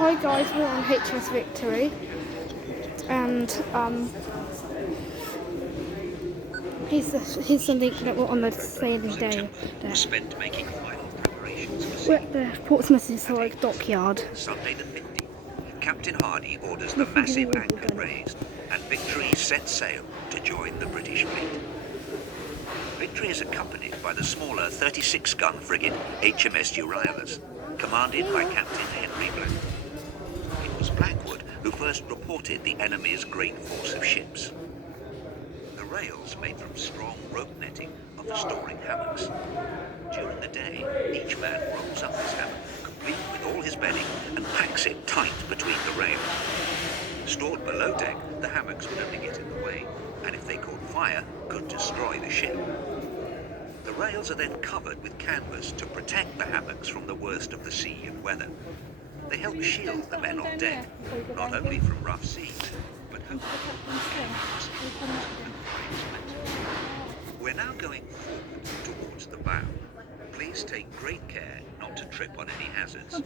Hi guys, we're on HMS Victory, and here's something that we're on the sailing day. Spent making final preparations for We're at the Portsmouth Historic Dockyard. Sunday the 15th. Captain Hardy orders the massive anchor raised, and Victory sets sail to join the British fleet. Victory is accompanied by the smaller 36-gun frigate HMS Victory, commanded by Captain Henry Blackwood. It was Blackwood who first reported the enemy's great force of ships. The rails, made from strong rope netting, are for storing hammocks. During the day, each man rolls up his hammock, complete with all his bedding, and packs it tight between the rails. Stored below deck, the hammocks would only get in the way, and if they caught fire, could destroy the ship. The rails are then covered with canvas to protect the hammocks from the worst of the sea and weather. They help shield the men on deck, not only from rough seas, but hopefully from We're now going forward towards the bow. Please take great care not to trip on any hazards.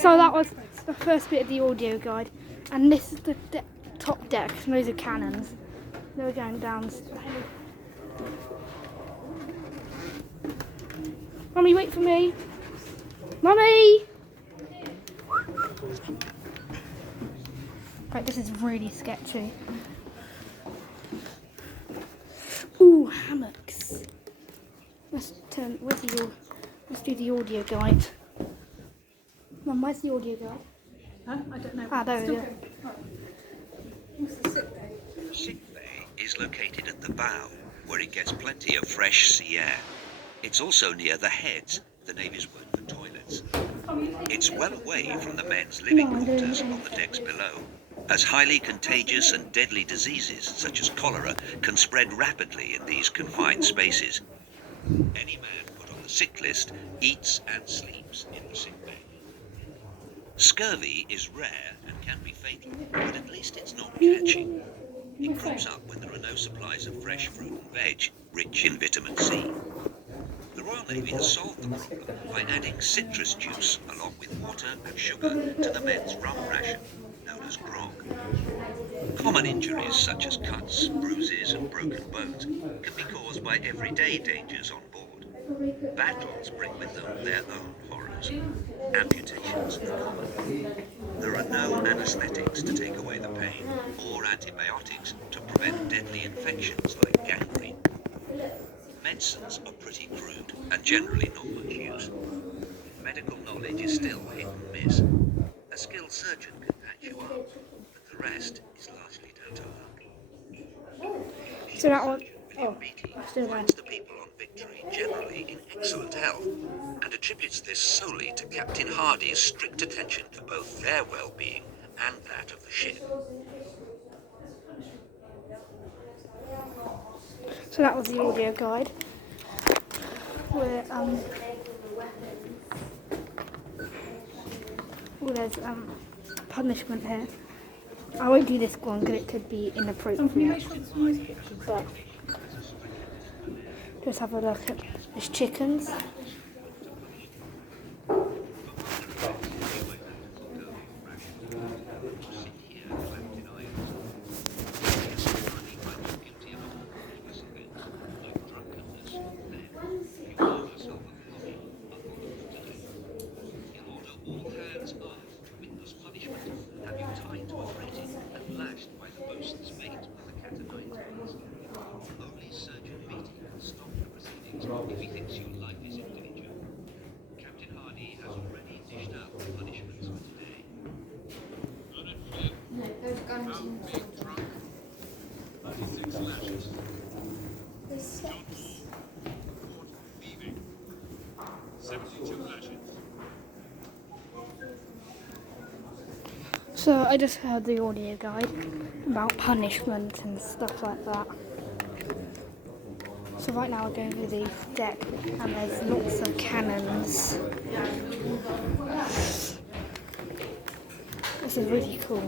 So that was the first bit of the audio guide, and this is the top deck, and those are cannons. They were going down. Mummy, wait for me. Mummy! Right, this is really sketchy. Ooh, hammocks. Let's do the audio guide. Mum, where's the audio guide? Huh? I don't know. Ah, there we go. What's the sick bay? The sick bay is located at the bow, where it gets plenty of fresh sea air. It's also near the heads, the Navy's word for toilets. It's well away from the men's living quarters on the decks below, as highly contagious and deadly diseases such as cholera can spread rapidly in these confined spaces. Any man put on the sick list eats and sleeps in the sick bay. Scurvy is rare and can be fatal, but at least it's not catching. It crops up when there are no supplies of fresh fruit and veg rich in vitamin C. The Royal Navy has solved the problem by adding citrus juice along with water and sugar to the men's rum ration, known as grog. Common injuries such as cuts, bruises and broken bones can be caused by everyday dangers on board. Battles bring with them their own horrors. Amputations are common. There are no anaesthetics to take away the pain, or antibiotics to prevent deadly infections like gangrene. Medicines are pretty crude and generally not much use. Medical knowledge is still hit and miss. A skilled surgeon can patch you up, but the rest is largely down to luck. So that was. Beatty finds the people on Victory generally in excellent health, and attributes this solely to Captain Hardy's strict attention to both their well-being and that of the ship. So that was the audio guide. There's punishment here. I won't do this one because it could be inappropriate. But just have a look at these chickens. Only Surgeon Beatty can stop the proceedings if he thinks your life is in danger. Captain Hardy has already dished out the punishments for today. No, those guns in the trunk. 36 lashes. The steps. Thieving. 72 lashes. So I just heard the audio guide about punishment and stuff like that. So right now we're going through the deck and there's lots of cannons. This is really cool.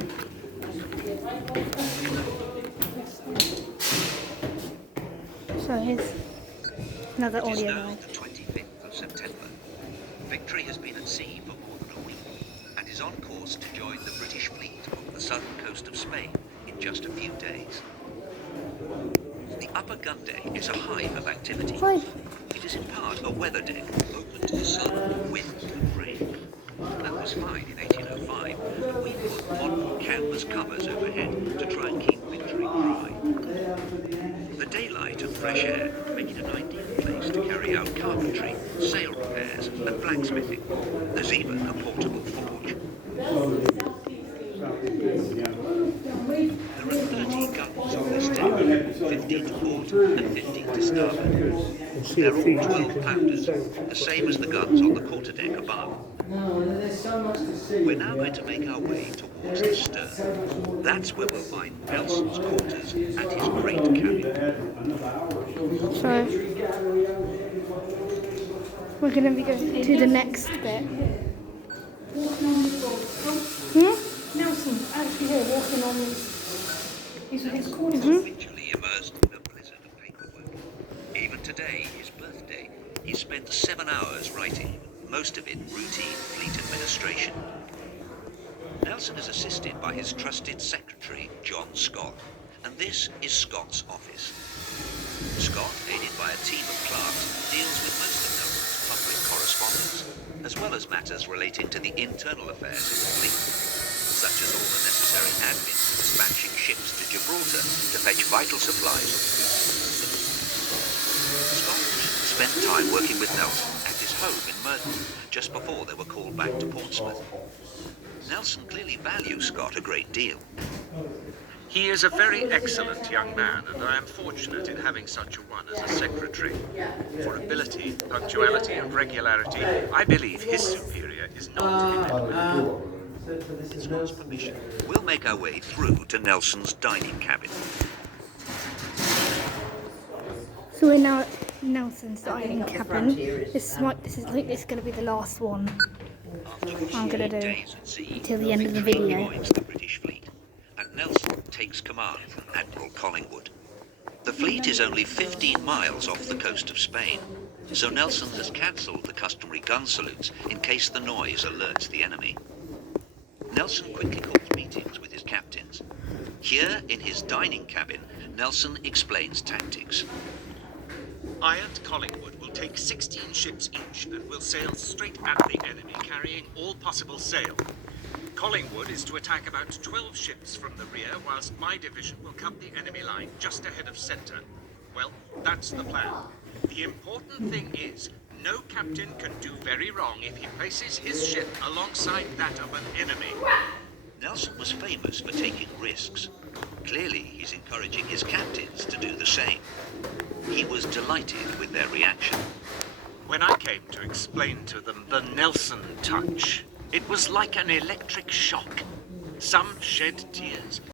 So here's another It is audio now guide. the 25th of September. Victory has been at sea for more than a week and is on course to join the British fleet off the southern coast of Spain in just a few days. The upper gun deck is a hive of activity. Hi. It is in part a weather deck, open to the sun, wind and rain. That was fine in 1805, but we put modern canvas covers overhead to try and keep Victory dry. The daylight and fresh air make it an ideal place to carry out carpentry, sail repairs and blacksmithing. There's even a portable forge. There are 30 guns on this deck, 15 to port and 15 to starboard. They're all 12-pounders, the same as the guns on the quarterdeck above. We're now going to make our way towards the stern. That's where we'll find Nelson's quarters and his great cabin. So we're going to be going to the next bit. Nelson's actually here walking on his quarters. Habitually immersed in a blizzard of paperwork. Even today, his birthday, he spent 7 hours writing, most of it routine fleet administration. Nelson is assisted by his trusted secretary, John Scott, and this is Scott's office. Scott, aided by a team of clerks, deals with most of Nelson's public correspondence, as well as matters relating to the internal affairs of the fleet, such as all the necessary admin for dispatching ships to Gibraltar to fetch vital supplies. Scott spent time working with Nelson at his home in Merton just before they were called back to Portsmouth. Nelson clearly values Scott a great deal. He is a very excellent young man, and I am fortunate in having such a one as a secretary. For ability, punctuality, and regularity, I believe his superior is not inadequate. With Scott's permission, we'll make our way through to Nelson's dining cabin. So we're now at Nelson's dining cabin. This is like this is going to be the last one I'm going to do Days at sea, until the end of the Victory video. joins the British fleet, and Nelson takes command from Admiral Collingwood. The fleet is only 15 miles off the coast of Spain, so Nelson has cancelled the customary gun salutes in case the noise alerts the enemy. Nelson quickly calls meetings with his captains. Here, in his dining cabin, Nelson explains tactics. I and Collingwood will take 16 ships each and will sail straight at the enemy, carrying all possible sail. Collingwood is to attack about 12 ships from the rear, whilst my division will cut the enemy line just ahead of centre. Well, that's the plan. The important thing is, no captain can do very wrong if he places his ship alongside that of an enemy. Nelson was famous for taking risks. Clearly, he's encouraging his captains to do the same. He was delighted with their reaction. When I came to explain to them the Nelson touch, it was like an electric shock. Some shed tears,